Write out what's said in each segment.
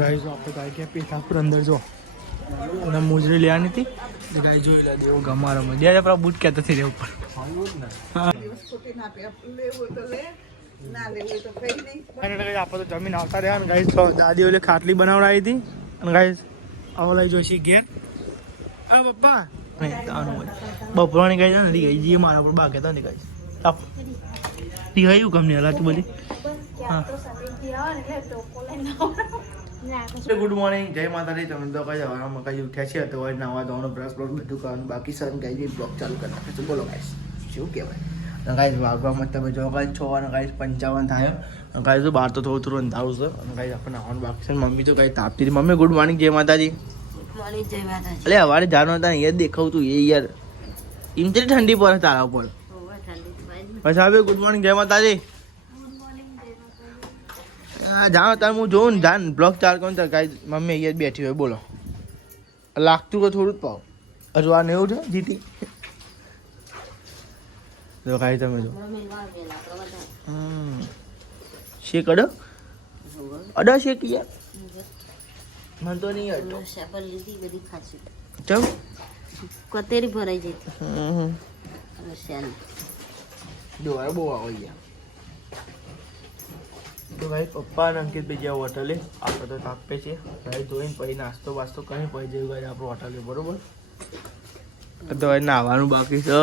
Guys આપણે ગાય કે પેઠાપુર અંદર જો અને મોજરી લેવાની હતી એટલે ગાય જોઈ લે દેવો ગમારો માં દે આપણા બૂટ કહેતા થઈ રે ઉપર આપણે તો જમીન આવતા રહ્યા ને ગાઈસ દાદી ઓલે ખાટલી બનાવડાવી હતી અને ગાઈસ આવો લઈ જોઈશી ઘેર અરે પપ્પા બપોરાની ગાય છે ને ગઈ જઈએ મારા પર બાકી હતા ને ગાય ગયું ગમે હલા તું બોલી હા ગુડ મોર્નિંગ જય માતાજી. તમે તો કઈ હવામાં કઈ ઉઠ્યા છે તો નાવા ધોવાનું બ્રશ બ્રશ બધું કરવાનું બાકી સર ગાઈ બ્લોગ ચાલુ કરી નાખે છે. બોલો ગાઈસ શું કહેવાય ગાઈસ વાગવામાં તમે જો ગાઈસ 6 અને ગાઈસ 55 થાય ગાઈસ તો બહાર તો થોડું થોડું અંધારું છે અને ગાઈસ આપણે નાવાનું બાકી છે. મમ્મી તો ગાઈસ તાપતી હતી. મમ્મી ગુડ મોર્નિંગ જય માતાજી. એટલે હવારે જાનો હતા ને એ દેખાવતું એ યાર એમ તો ઠંડી પડે તારા ઉપર પછી આવે ગુડ મોર્નિંગ જય માતાજી. જાઓ તાર હું જોઉં ને જાન બ્લોગ ચાલુ કરું તાર ગાય મમ્મી અહીંયા બેઠી હોય બોલો લાગતું કે થોડું જ પાવ અજવાને એવું છે જીટી જો ગાય તમે જો શેક અડો અડો શેક યાર મને તો નહીં અડો સેપલ લીધી બધી ખાસી ચમ કતેરી ભરાઈ જતી રશિયાની દોરા બહુ આવે યાર. તો ભાઈ પપ્પા અને અંકિત ભાઈ જ્યાં હોટલે આપણે તો તાપે છે ભાઈ જોઈને પછી નાસ્તો વાસ્તો કઈ પછી જેવું ભાઈ આપણે હોટલે બરોબર તો ભાઈ નાવાનું બાકી છે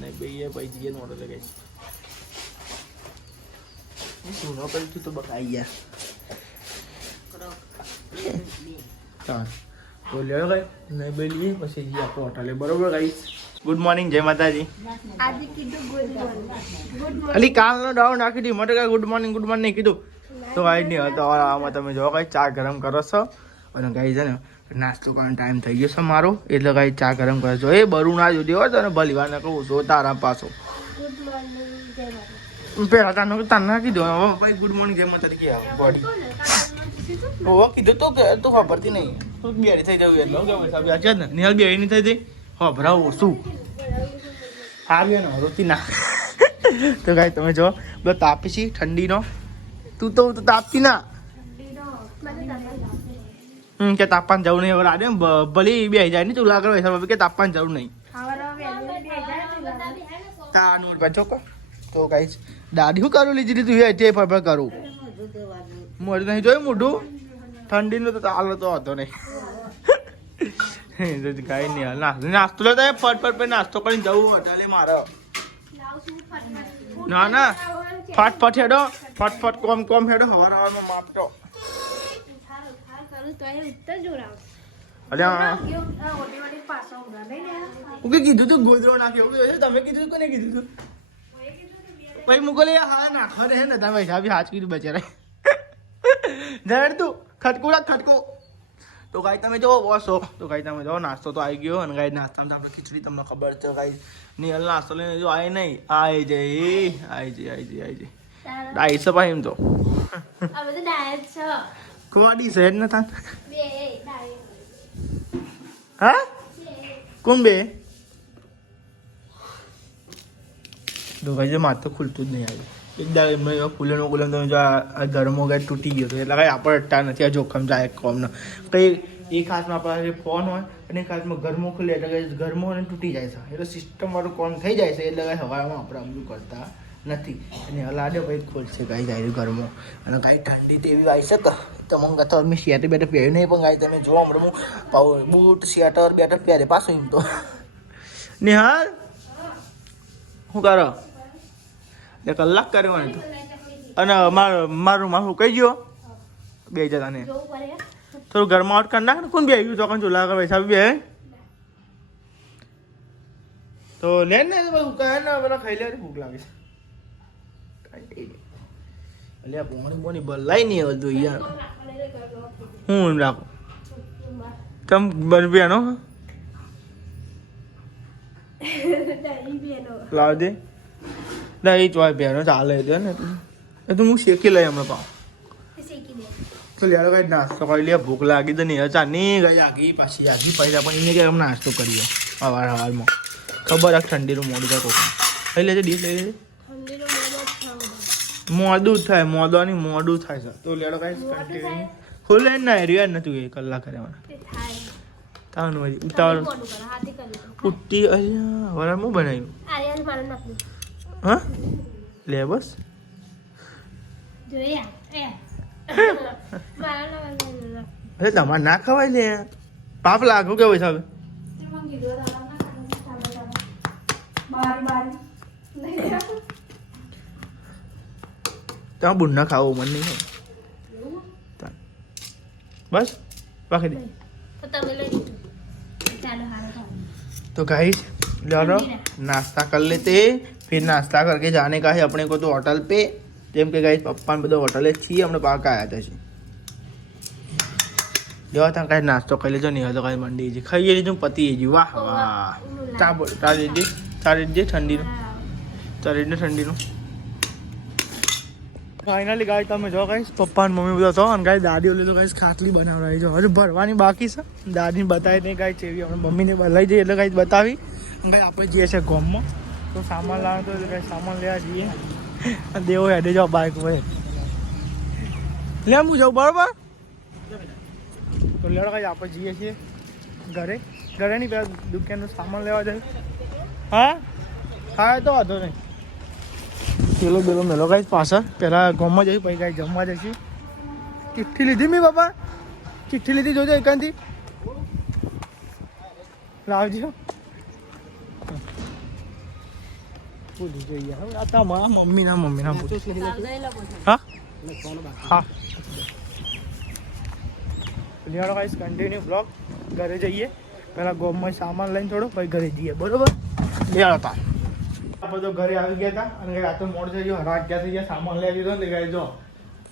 નહીં ભાઈ પછી જઈએ હોટલે ગઈ શું ન કરી તો બકાઈ યાર ચાલ તો લેવો ભાઈ નહીં ભાઈ લઈએ પછી જઈએ આપણે હોટલે બરોબર ગાઈસ. ગુડ મોર્નિંગ જય માતાજી. આજે કીધું ગુડ મોર્નિંગ અલી કાલનો ડાઉન નાખી દીધું માટે ગુડ મોર્નિંગ કીધું તો ગાઈ નહીં હતો આમાં તમે જો ગાઈ ચા ગરમ કરો છો અને ગાઈ છે ને નાસ્તો કરવાનો ટાઈમ થઈ ગયો છે મારો એટલે ગાઈ ચા ગરમ કરો છો એ બરું ના જોતી હોય તો ને ભલી વાર ને કહું છો તારા પાછો ગુડ મોર્નિંગ જય માતા પેલા તાર નાખી દો હવે ભાઈ ગુડ મોર્નિંગ જય માતાજી કે બોડી ઓ કીધું તો કે તું ખબરતી નહીં તું બેરી થઈ જવું એટલે કે સાહેબ છે ને નિહાલ બેરી નહીં થઈ જઈ હો ભરાવો શું આવ્યો ને રોતી ના તો ગાય તમે જો બધો તાપી છી ઠંડીનો તું તો તાપતી ના કે તાપમાન જવું નહીં હવે આડે ભલી બે જાય ને તું લાગે કે તાપમાન જવું નહીં તાનું ચોકો તો ગાઈસ દાદી શું કરું લીધી તું એ તે પર કરું મોઢું નહીં જોયું મોઢું ઠંડીનું તો ચાલો તો હતો નહીં ગાય નહીં નાસ્તો લેતા ફટફટ પછી નાસ્તો કરીને જવું હોટલે મારે ના ના ફટફટ હેડો ફટફટ કોમ હેડો હવારમાં માપતો ઓકે કીધું તું ગોદરો નાખ્યો તમે કીધું કોને કીધું તું પછી મુકો લે હા નાખવા દે ને તમે હિસાબી હાચ કીધું બચારા જડ તું ખટકો તો ગાય તમે જો બસો તો ગાય તમે જો નાસ્તો તો આવી ગયો અને ગાય નાસ્તામાં તો આપણે ખીચડી તમને ખબર છે ગાય નિયલ નાસ્તો લઈને જો આવી નહીં આવી જાય ડાઈ છે ભાઈ એમ તો કોડી છે જ નતા હા કોણ બે તો ગાય માથ તો ખુલતું જ નહીં આવ્યું એકદમ કુલર તમે જો આ ઘરમાં ગાય તૂટી ગયો હતો એટલે કાંઈ આપણે અટ્ટા નથી આ જોખમ જાય કોમનો કંઈ એક હાથમાં આપણા ફોન હોય અને એક હાથમાં ઘરમાં ખુલે એટલે ઘરમાં અને તૂટી જાય છે એટલે સિસ્ટમવાળું કોમ થઈ જાય છે એટલે કાંઈ હવામાં આપણે અમલું કરતા નથી અને હલાડે ભાઈ ખોલશે ગાય જાય ઘરમાં અને કાંઈ ઠંડી તો એવી આવી શકે તો મને તો મેં સ્વેટર બેટર પહેર્યું નહીં પણ ગાય તમે જોવા હમણાં હું બૂટ સ્વેટર બેટર પહેરે પાછું એમ તો નિહાલ શું કરો એટલે કલાક કરવાનું હતું અને મારું મારું કહી ગયો બે જતા ને થોડું ઘરમાં આઉટ કરી નાખ ને કોણ બે આવ્યું તો ચૂલા કરે પૈસા બે તો લે ને કહે ને પેલા ખાઈ લે ભૂખ લાગે છે એટલે પોણી બોની બદલાય નહીં હતું યાર હું એમ રાખું તમ બેનો લાવ દે ના એ ચોય બેનો ચાલે છે ને એ તો હું શેકી લઈ હમણાં પાઉં તો યાર કઈ નાસ્તો કરી લે ભૂખ લાગી તો નહીં ચા નહીં ગઈ આગી પાછી આગી પડી પણ એને કે નાસ્તો કરીએ હવારમાં ખબર આ ઠંડીનું મોડું થાય કોક લઈ લેજે ડીશ લઈ લેજે મોડું થાય મોડું થાય છે તો લેડો ગાઈસ કન્ટિન્યુ ખોલે ના રિયા નતું એ કલાક કરે મને તાવનું વળી ઉતાવળ ઉઠી અહીંયા વરાળ હું બનાવ્યું હા લે બસ અરે તમારે ના ખવાય લે પાપ લાગુ કેવું છે હવે તમે બુન ના ખાવું મન નહીં बस बाकी दे तो गाइस लो नाश्ता कर लेते हैं फिर नाश्ता करके जाने का है अपने को तो होटल पे जेम के गाइस पप्पा ने બધા હોટલે છીએ આપણે પાકા આવ્યા હતા જો તા કાઈ નાસ્તો કરી લેજો નહીં તો કાઈ મંડી છે ખાઈ લીધું પતી ગયું વાહ વાહ ચા બોલ તારી દે ઠંડીનું ઠંડીનું ફાઇનલી ગાઈસ તમે જો ગાઈસ પપ્પા ને મમ્મી બધા તો અને ગાઈસ દાદી ઓલે તો ગાઈસ ખાટલી બનાવરાઈ જો હજુ ભરવાની બાકી છે દાદી બતાવી નહીં ગાઈસ એવી આપણે મમ્મીને લઈ જઈએ એટલે ગાઈસ બતાવી ગાઈસ આપણે જઈએ છે ગોમમાં તો સામાન લાવવાનો તો ગાઈસ સામાન લેવા જઈએ અને દેવો હેડે જાવ બાઇક હોય લે હું જાઉં બરાબર તો લેડો ગાઈસ આપણે જઈએ છીએ ઘરે નહીં પેલા દુકાનનો સામાન લેવા જાય હા હા તો વાંધો નહીં પેલો બેલો મેલો ગાઈસ પાછળ પહેલાં ગામમાં જઈશું પછી ગાઈસ જમવા જઈશું ચિઠ્ઠી લીધી મેં બાપા ચિઠ્ઠી લીધી જોજો એકાંતથી લાવજો ભૂલી જઈએ હવે આ તમારા મમ્મીના હા હા લેવાનો ગાઈસ કન્ટિન્યુ બ્લોગ ઘરે જઈએ પહેલાં ગામમાં સામાન લઈને થોડો પછી ઘરે જઈએ બરોબર લેવાનો હતા આપણે તો ઘરે આવી ગયા હતા અને આ તો મોડ થઈ ગયો રાત ગયા થઈ ગયા સામાન લઈ દીધો ને ગાઈસ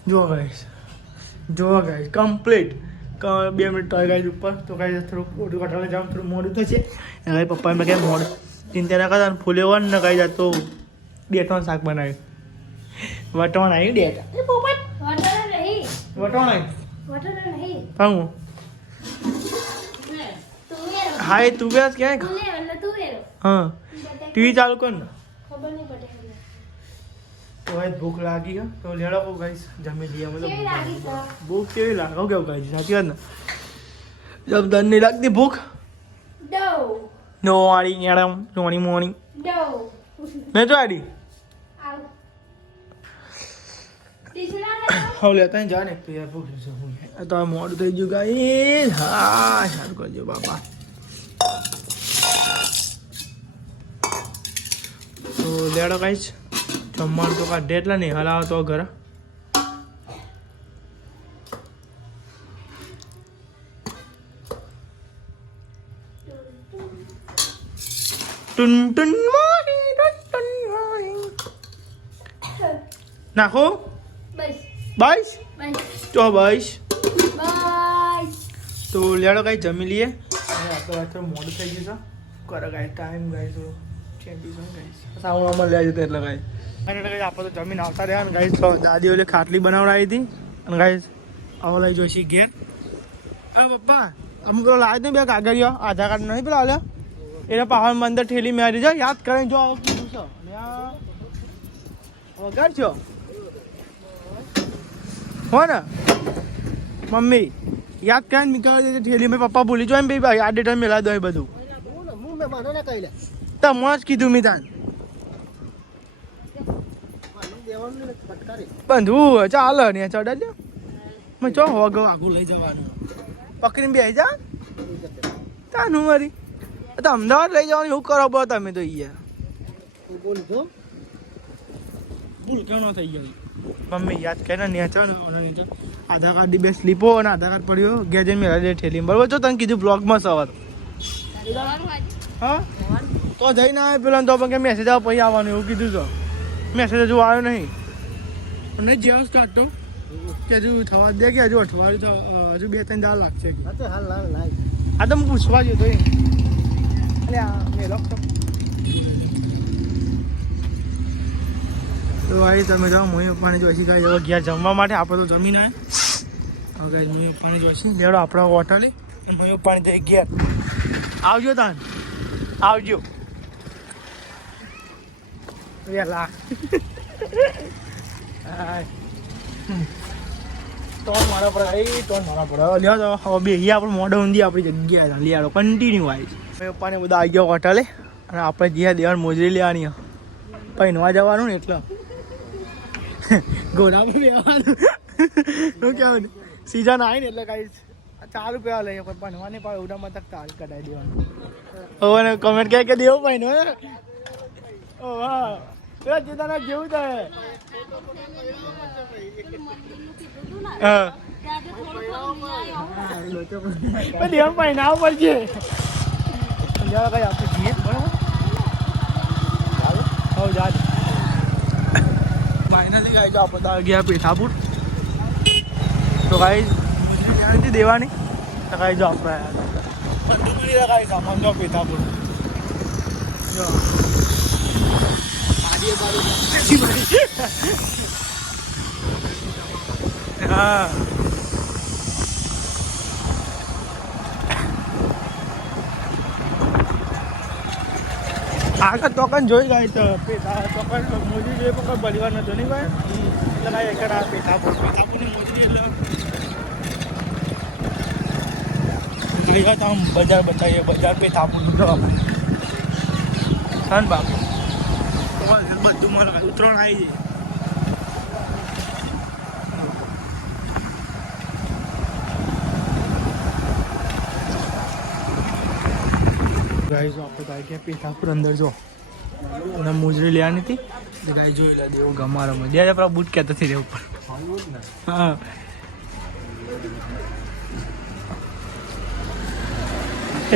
જો ગાઈસ કમ્પ્લીટ 2 મિનિટ તો ગાઈસ ઉપર તો ગાઈસ થોડું ફોટો કાઢવા જામ થોડું મોડું થશે ગાઈસ પપ્પાએ મેં કહ્યું મોડ ચિંતા ના કરતા ફૂલેવા ને ગાઈસ આ તો 2-3 શાક બનાવ્યું વટણ આવી ડેટા વટણ આવી પાઉં હા એ તું વ્યાસ ક્યાંય હા ટીવી ચાલુ કર ને તો ભાઈ ભૂખ લાગી હે તો લેડો કો ગાઈસ જમી લઈએ મતલબ ભૂખ કેવી લાગે કેવું ગાઈસ સાચી વાત ને જબ દન નહીં લાગતી ભૂખ નો આડી મેડમ સોની મોની મેં તો આડી હવે લેતા જા ને યાર ભૂખ છે તો મોડું થઈ ગયું ગાઈસ હા સારું કરજો બાપા તો લેડો ગાઈસ જમવાનું તો કાઢે એટલે નહીં હલાવો તો ઘરે ટુન ટુન મોરી ટુન મોરી નાખો બાઈસ ચો બાઈસ તો લેડો ગાઈસ જમી લઈએ આપણે રાત્રે મોડું થઈ ગયું છે કરે ગાઈસ ટાઈમ ગાઈસ સાવણામાં લે જતો એટલે ગાઈસ અને ગાઈસ આપણે તો જમીન આવતા રહ્યા ને ગાઈસ દાદી ઓલે ખાટલી બનાવડાવી હતી અને ગાઈસ આવો લઈ જોઈશી ઘેર અરે પપ્પા અમુક પેલો લાવ્યો ને બે કાગળિયો આધાર કાર્ડ નહીં પેલા હાલ્યા એને પહાડમાં અંદર ઠેલી મારી જાય યાદ કરીને જો આવું કીધું છે વગાડ છો હો ને મમ્મી યાદ કરીને નીકળી ઠેલી મેં પપ્પા ભૂલી જાય ને ભાઈ આ ડેટા મેલા દો બધું તમે જ કીધું મિતાન બંધવું ચાલે ને ચડા લ્યો મેં ચો હોગો આગું લઈ જવાનું પકડીને બેસી જા તાનું મારી તો અમદાવાદ લઈ જવાનું એવું કરો બો તમે તો ભૂલ કેનો થઈ ગયો મમ્મી યાદ કરીને નેચર આધાર કાર્ડ બે સ્લીપો અને આધાર કાર્ડ પડ્યો ગયા જઈને મેળા ઠેલી બરોબર છો તને કીધું બ્લોગમાં સવાર હા તો જઈને આવે પેલા તો કે મેસેજ આવે પછી આવવાનું એવું કીધું તો મેસેજ હજુ આવ્યો નહીં અને જેવા સ્ટાર્ટ તો કે હજુ થવા દે કે હજુ અઠવાડિયું હજુ 2-3 દાળ લાગશે હા તો હું પૂછવા જતો એટલે મેલો તો ભાઈ તમે જાઓ મમ્મી પપ્પાને જોઈશી ગાય હવે ઘેર જમવા માટે આપણે તો જમીન આવે હવે ગાય મમ્મી પપ્પાને જોઈશી લેડો આપણા હોટલે અને મમ્મી પપ્પાને જઈ ઘેર આવજો તાન આવજો વેલા ટોન મારા પર ટોન મારા પર લ્યો તો હવે બે આપણે મોઢા ઊંધી આપણી જગ્યાએ લઈ આવો કન્ટિન્યુ આવી છે પપ્પાને બધા આવી ગયા હોટલે અને આપણે જ્યાં દેવાની મોજરી લેવાની પછી નવા જવાનું ને એટલે ઘોડા પર બેવાનું શું કહેવું સીઝન આવી ને એટલે કાંઈ ચાલુ પેલા લઈએ પણ ભણવાની પણ ઉડામાં તક તારી કઢાઈ દેવાનું હવે કમેન્ટ કે દેવું ભાઈ ને ઓ વાહ પેલા ચેતાના જેવું થાય હા દેવ ભાઈ ના પડશે કઈ આપણે જઈએ બરાબર જા ફાઇનલી ગાય જો આપણે ગયા પેથાપુર તો ગાય નથી દેવાની તો કાંઈ જો આપણે બધું મળી રહ્યા કાંઈ સામાન જો પેથાપુર જો હા આગળ તોકન જોઈ ગાય તો તોકન મોજી જોઈએ પણ કોઈ પરિવાર નતો નહીં ભાઈ એટલે કાંઈ એક આ પેથાપુરની મોજી એટલે આમ બજાર બતાવીએ બજાર પેથાપુરનું જો સન બાપુ બધું મળે ઉતરણ આવી જાય ગાય જો આપણે ગાય કે પેથાપુર અંદર જો અને મોજરી લેવાની હતી તો ગાય જોઈ લે દેવું ગમારામાં જ્યાં આપણા બૂટ કહેતા નથી રહેવું પણ હા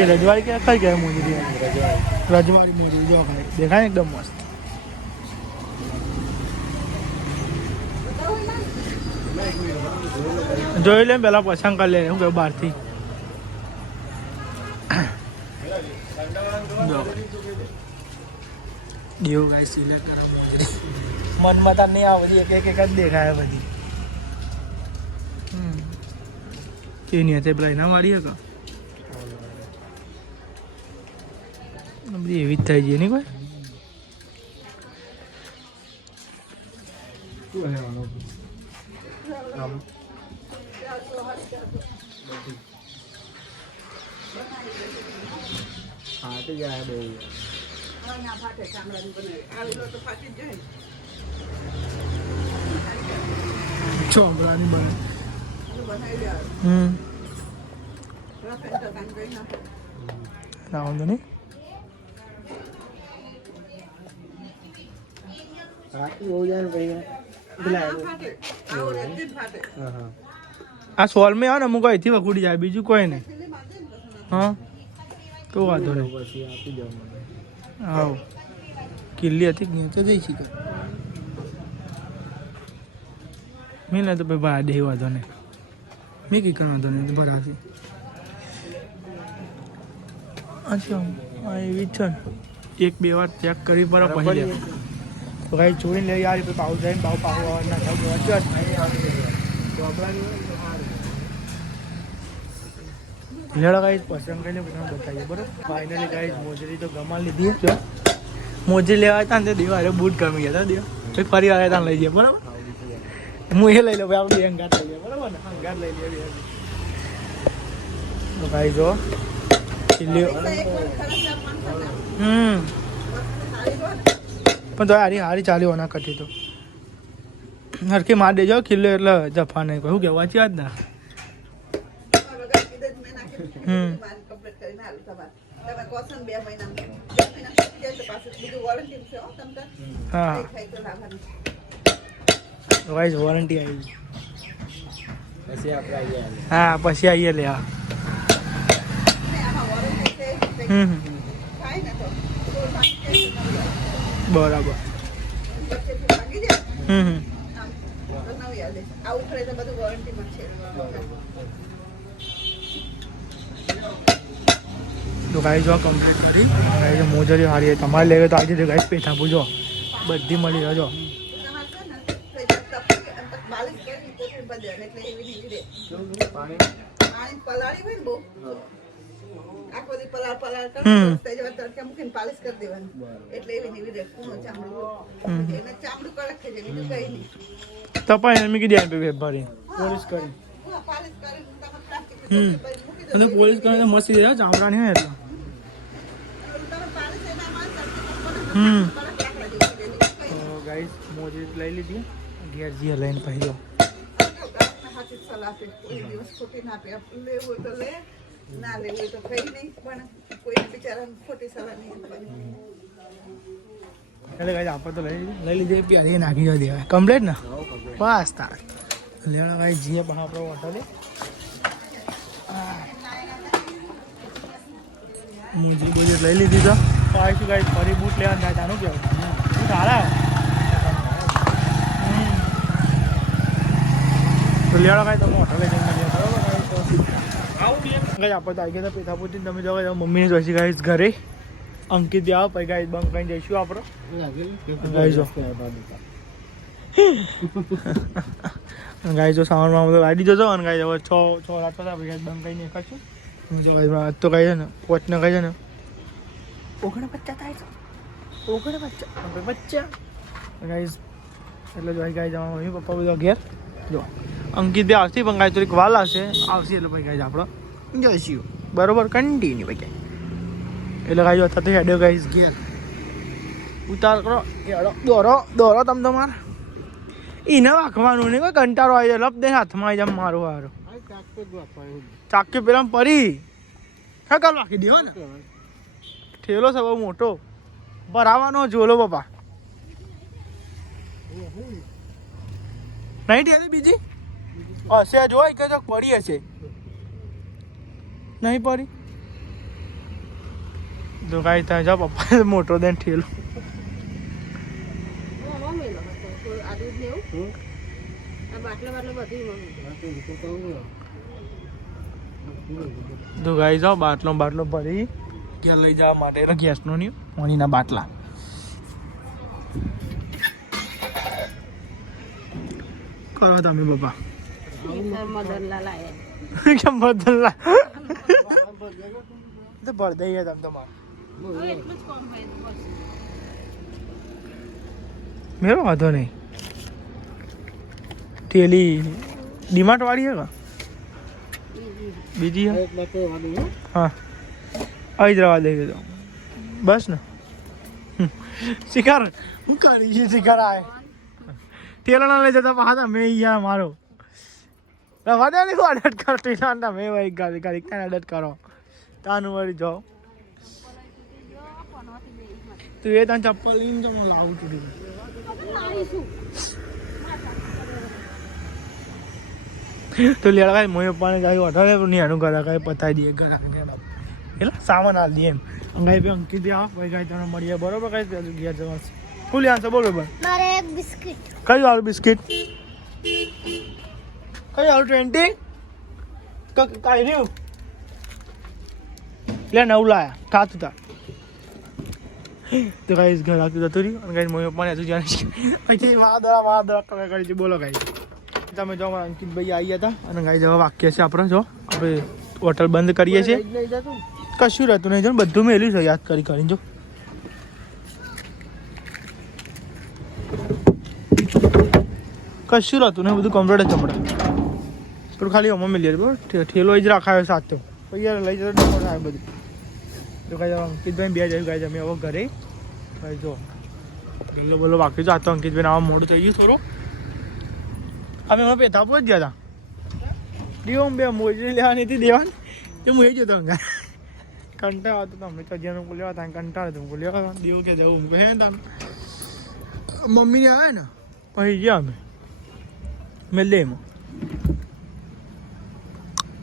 રજવાડી ક્યાં કઈ ગયા મોજરી રજવાડી મોજરી જો ભાઈ દેખાય એકદમ મસ્ત જોઈ લે પેલા પસંદ કરી લે હું કે બહારથી દેવું ગાય સિલેક્ટ કરો મોજરી મનમાં તાર નહીં આવે એક એક જ દેખાય બધી એની હતી પેલા એના મારી હકા બધી એવી જ થાય છે નહીં કોઈ ચોમડાની બને વાંધો નહીં આ સોલ મેં આવે ને અમુક અહીંથી વખુડી જાય બીજું કોઈ નહીં હા તો વાંધો નહીં હા કિલ્લી હતી નીચે જઈ શીખે મેં ને તો ભાઈ ભાઈ દે વાંધો નહીં મેં કઈ કરવા વાંધો નહીં ભરાથી અચ્છા હા એવી જ છે ને એક બે વાર ચેક કરી પર પછી લે તો કાંઈ જોઈને લઈ યાર ભાવ જઈને ભાવ પાવ ના લેડા કાંઈ પસંદ કરીને બધા બતાવીએ બરાબર ફાઇનલી કાંઈ મોજરી તો ગમા લીધી છે મોજરી લેવા હતા ને તે દિવાળે બૂટ ગમી ગયા હતા દેવા પછી ફરી આવ્યા ત્યાં લઈ જઈએ બરાબર હું એ લઈ લઉં ભાઈ આપણે અંગાત લઈ લઈએ બરાબર ને અંગાત લઈ લઈએ તો ભાઈ જો પણ તો હારી હારી ચાલ્યો ના કટી તો હરખી માર દેજો ખીલ્લો એટલે જફા નહીં કહું કે વાંચી વાત ના હા વોરંટી આવી હા પછી આવીએ લે હા બરાબર તો ગાઈ જો કમ્પ્લીટ કરી ગાઈ મોજરી હારી તમારે લેવે તો આજે ગાઈ પૈસા પૂછો બધી મળી રહેજો આખો દી પલાળ પલાળ હમ. કરો જેવા તડકે મૂકીને પાલિશ કરી દેવાની એટલે એવી ને એવી રહે કૂણો ચામડું એને ચામડું કડક થઈ જાય બીજું કઈ નહીં તપાઈ એમ કીધી આપી ભરી પોલીસ કરી પાલિશ કરીને તમે પ્લાસ્ટિક હમ મૂકી અને પોલીસ કરીને તો મસ્તી જાય ચામડાની હોય એટલે દો તમે પાલિશ એનામાં તડકે હમ કડક લાકડા જેવું થઈ જાય તો ગાઈસ મોજી લઈ લીધી ઘેર જી લઈને પહેર્યો હાથી સલાહ આપે કોઈ દિવસ ખોટી ના આપે લેવું હોય તો લે ના લેવું હોય તો કઈ નહીં પણ કોઈ બિચારાને ખોટી સલાહ નહીં આપવાની એટલે ગાઈસ આપણે તો લઈ લીધી પ્યારી નાખી જતી હવે કમ્પ્લીટ ને બસ તાર લેણા ગાઈસ જીએ પણ આપણો હોટલે મોજી બોજી લઈ લીધી તો આવીશું ગાઈસ ફરી બૂટ લેવાનું થાય તાનું કેવું બૂટ સારા તો લેવા કાંઈ તમે હોટલે જઈને મળીએ બરાબર કાંઈ તો આપણે તો આવી ગયા પેથા પૂછીને તમે જાઓ મમ્મીને જોઈશી ગાઈશ ઘરે અંકિત બી આવો પછી ગાઈશ બંક કરીને જઈશું આપણે ગાઈજો ગાઈજો સામાનમાં બધું લાવી દીધો અને ગાઈ હવે છ રાત પછી ગાઈશ બંક કરીને કરશું જો આજ તો કહે છે ને કોચને કહે છે ને 49 થાય છે 49 ગાઈશ એટલે જો ગાઈ જવા મમ્મી પપ્પા બધા ઘેર જો અંકિત બે આવશે પણ ગાય થોડીક વાર આવશે એટલે પછી ગાય આપણે જઈશું બરોબર કન્ટિન્યુ ભાઈ એટલે ગાય અત્યારે તો હેડ્યો ગાઈશ ઘેર ઉતાર કરો હેડો દોરો તમે તમારે એને વાંખવાનું નહીં કોઈ કંટાળો આવી જાય લપ દે હાથમાં આવી જાય મારું હારું ચાકે પેલા પરી હા કાલ વાંખી દો ને ઠેલો છે બહુ મોટો ભરાવાનો જોલો બાપા નહીં ઠેલી બીજી હશે જોઈ કે તો પડી હશે નહીં પડી તો કાંઈ ત્યાં જા પપ્પા મોટો દે ઠેલો તો ગાઈ જાઓ બાટલો ભરી ક્યાં લઈ જવા માટે ગેસનો નહીં પાણીના બાટલા કરો તમે બાપા કેમ બદલલા તો ભર દઈએ તમે તમારે મેરો વાંધો નહીં ઠેલી ડીમાર્ટ વાળી હે કા બીજી હે હા આવી જ રવા દઈએ તો બસ ને શિકાર હું કરી છે શિકાર આય ઠેલાના લઈ જતા પાછા મેં યાર મારો રવા દે નહીં અડટ કરતી ના મેં વળી ગાડી ત્યાં અડટ કરો તાનું વળી જાઓ તું એ ત્યાં ચપ્પલ લઈને તો હું લાવું છું તો લેડા કાંઈ મોય પાણી કાંઈ વધારે નહીં એનું ઘરે કાંઈ પતાવી દઈએ ઘર એટલે સામાન હાલ દઈએ એમ અંગાઈ બી અંકિત આવો ભાઈ કાંઈ તમને મળીએ બરોબર કાંઈ ઘેર જવાનું ફૂલ આન્સર બોલો ભાઈ મારે એક બિસ્કિટ કયું આવું બિસ્કિટ કયું આવું 20 કાંઈ રહ્યું લે નવું લાયા ખાતું તા તો ગાઈસ ઘર આવતું જતું રહ્યું અને ગાઈસ મોય પણ હજુ જાણે પછી વાદળા કરી છે બોલો ગાઈસ તમે જો અંકિતભાઈ આવી હતા અને ગાઈસ હવે વાક્ય છે આપણે જો આપણે હોટલ બંધ કરીએ છીએ કશું રહેતું નહીં જો બધું મેલ્યું છે યાદ કરીને જો કશું રહેતું નહીં બધું કમ્પ્લીટ જ હમણાં પણ ખાલી અમે મેલીએ બરાબર ઠેલો જ રાખાયો સાથે પછી લઈ જતો ડમો થાય બધું તો કાંઈ અંકિતભાઈ બે જાય કાંઈ અમે હવે ઘરે ભાઈ જો ગલ્લો બલ્લો વાંક્યો છે આ તો અંકિતભાઈને આવા મોડું થઈ ગયું થોડો અમે હવે પેથાપો જ ગયા હતા દીવો બે મોજી લેવાની હતી દેવાની એ હું એ જતો અંગા કંટાળો હતો તમે તો જેનું લેવા હતા કંટાળો હતો હું લેવા દેવો કે જવું હું કહે તા મમ્મીને આવે ને પછી ગયા અમે મેં લે એમાં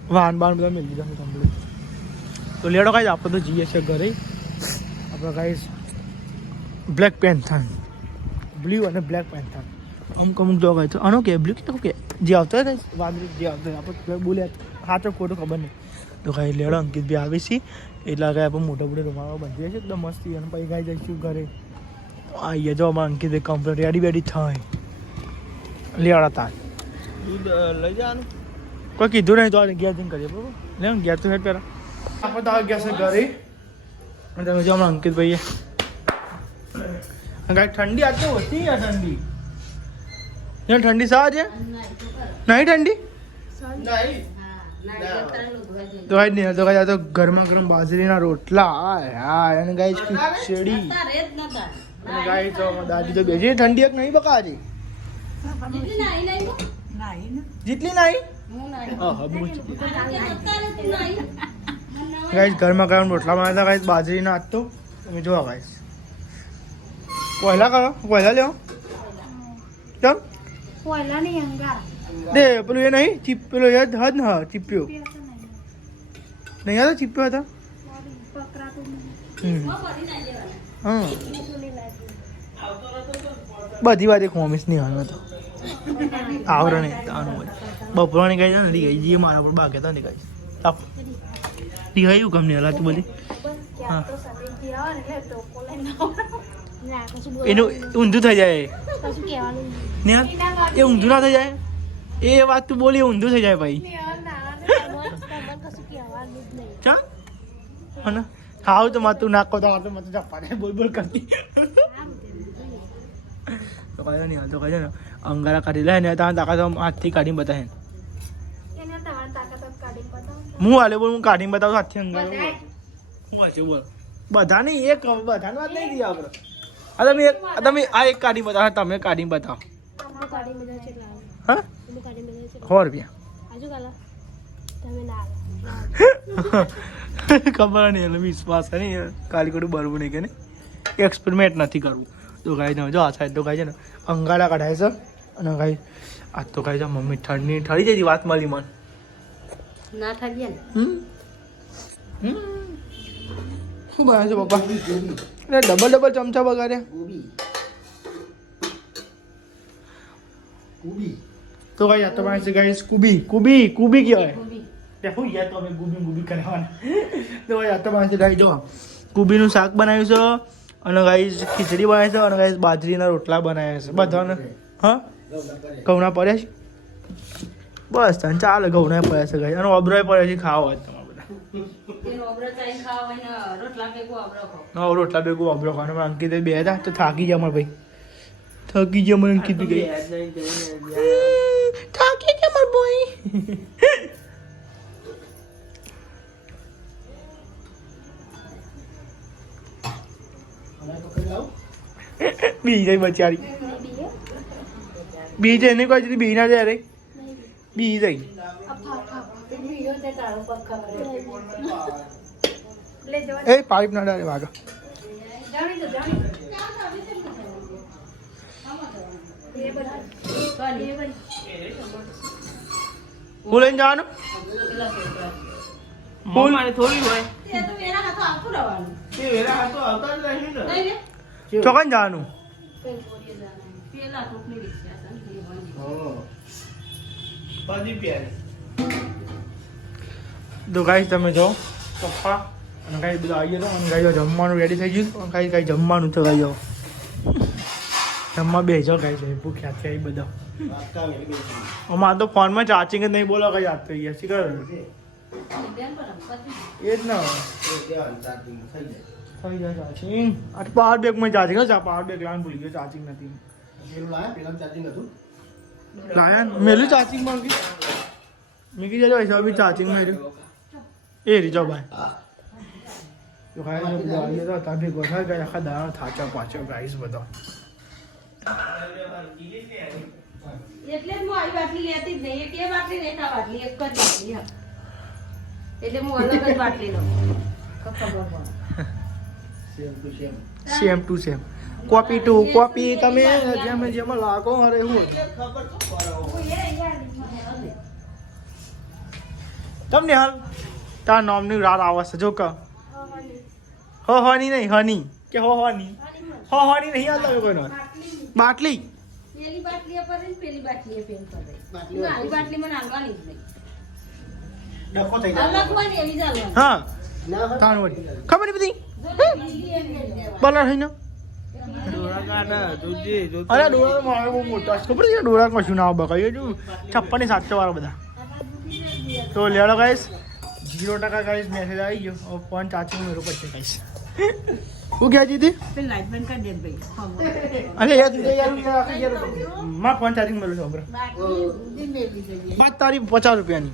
વાહન બાન બધા મેળ દીધા કમ્પ્લીટ તો લેડો કાંઈ આપણે તો જઈએ છીએ ઘરે આપણે કાંઈ બ્લેક પેન્થર બ્લુ અને બ્લેક પેન્થર અમુક જો કાંઈ તો આનો કે બ્લુ કે કે જે આવતો હોય વાદળી જે આવતો હોય આપણે બોલ્યા સાચો ખોટું ખબર નહીં તો કાંઈ લેડો અંકિત બી આવી છીએ એટલા કાંઈ આપણે મોટા મોટા રૂમાળો બાંધીએ છીએ એકદમ મસ્તી અને પછી કાંઈ જઈશું ઘરે તો આવીએ જો અમારે અંકિત કમ્પ્લીટ રેડી બેડી થાય લેવડા તાર દૂધ લઈ જવાનું કોઈ કીધું નહીં તો આ ઘેર જઈને કરીએ બરાબર લે ઘેર તો હેઠ પહેલાં આપણે તો આવી ગયા છે ઘરે અને તમે જો હમણાં અંકિતભાઈએ કાંઈ ઠંડી આજ તો હોતી યાર ઠંડી ઠંડી સા છે નહીં ઠંડી તો કાંઈ નહીં તો કાંઈ તો ગરમા ગરમ બાજરીના રોટલા હા અને ગાય ખીચડી ગાય તો દાદી તો બેસી ઠંડી એક નહીં બકા હજી જેટલી નહીં ગાઈસ ગરમા ગરમ રોટલા બનાવ્યા ગાઈસ બાજરીના આજ તો તમે જોવા ગાઈસ કોયલા કરો કોયલા લેવો કેમ દે પેલું એ નહીં ચીપ પેલો યાદ હદ ને હા ચીપ્યો નહીં હતો ચીપ્યો હતો હા બધી વાત એક હોમીસ નહીં હાલ તો આવરે નહીં આનું બપોરાની કઈ છે ને ગઈ જે મારા પર બાકી હતા ને કઈ આપ રિહાયું ગમ નહીં હલાતું બધી હા એનું ઊંધું થઈ જાય ને એ ઊંધું ના થઈ જાય એ વાત તું બોલી ઊંધું થઈ જાય ભાઈ ચા હા હાવ તો માતું નાખો તો માતું ચપ્પા બોલ બોલ કરતી તો કયો નહીં તો કયો ને અંગારા કાઢી લે ને તારા તાકાત હાથથી કાઢીને બતાવે હું હાલે બોલ હું કાઢીને બતાવું હાથથી અંગારા હું હાચે બોલ બધા નહીં એક બધાની વાત નહીં દી આપણે તમે આ એક કાઢી બતાવો તમે કાઢીને બતાવો હા 100 રૂપિયા ખબર નહીં એટલે વિશ્વાસ નહીં કાલી કોડું બરવું નહીં કે ને એક્સપેરિમેન્ટ નથી કરવું તો ગાય તમે જો આ સાઈડ તો ગાય છે ને અંગાડા કાઢાય છે અને ગાય આજ તો ગાય છે મમ્મી ઠંડી ઠરી જતી વાત મળી મન ના ઠરીએ ને શું બનાવે છે પપ્પા એટલે ડબલ ચમચા બગાડ્યા તો ગાય આ તો બનાવે છે ગાય કુબી કુબી કુબી કહેવાય શું યાર તો અમે ગુબી કરવાના તો ગાય આ તો બનાવે છે ગાય જો કુબીનું શાક બનાવ્યું છે અને ગાઈસ ખીચડી બનાવી છે અને ગાઈસ બાજરીના રોટલા બનાવ્યા છે બધાને હા ઘઉંના પડ્યા છે બસ તને ચાલે ઘઉંના પડ્યા છે ગાઈ અને અબરોય પડ્યા છે ખાવા હોય તમારે બધા રોટલા ભેગું અબરો ખાવાનું અંકિત બે હતા તો થાકી ગયા મારા ભાઈ થાકી ગયા મને અંકિત ગઈ થાકી ગયા મારા ભાઈ બી જાય બચારી બી જાય એને કોઈ બી ના જાય રે બી જાય એ પાઇપ ના ડાલે વાગા હું લઈને જવાનું ફૂલ મારે થોડી હોય ચોકન જવાનું તો ગાઈસ તમે જો પપ્પા અને ગાઈ બધું આવી ગયો અને ગાઈ જમવાનું રેડી થઈ ગયું ગાઈ ગાઈ જમવાનું તો ગાઈ જાઓ જમવા બેસો ગાઈ છે ભૂખ્યા છે એ બધા અમારે તો ફોનમાં ચાર્જિંગ જ નહીં બોલો કઈ યાદ થઈ ગયા શીખર એ જ ના થઈ જાય ચાર્જિંગ આ પાવર બેગમાં ચાર્જિંગ હશે પાવર બેગ લાવવાનું ભૂલી ગયો ચાર્જિંગ નથી લાયા મેલું ચાર્જિંગ માંગી મીકી જજો ऐसा भी चार्जिंग में ए रिजा भाई तो खाया जब गाड़ी था तभी गोठा गया आखा दाना थाचा पाचा गाइस बताओ એટલે હું આવી બાટલી લેતી જ નહીં એક એ બાટલી ને એક આ બાટલી એક જ બાટલી હા એટલે હું અલગ જ બાટલી લઉં ખબર same to same copy to copy તમે જેમ જેમ લાગો અરે હું તમને હાલ તાર નામની રાત આવે છે જો કે હો હની નહીં હની કે હો હની નહીં આવતા કોઈનો બાટલી પેલી બાટલી પર ને પેલી બાટલી પેન પર નાની બાટલી મને આલવાની જ નહીં ડખો થઈ અલગ હોય ને એવી જ આલવાની હા તાણ વળી ખબર નહીં બધી બલા થઈને અરે ડોરા મારે બહુ મોટા છે ખબર છે ડોરા કશું ના બકાય જો 56 ને 700 વાળા બધા તો લેડો ગાઈસ 0% ગાઈસ મેસેજ આવી ગયો હવે ફોન ચાર્જિંગ મેરો પડશે ગાઈસ શું કહે દીધી પેલી લાઈટ બંધ કરી દે ભાઈ અરે યાર દીદી યાર માં ફોન ચાર્જિંગ મેલો છો બરો બાકી ઊંધી મેળવી જઈએ બાત તારી 50 રૂપિયાની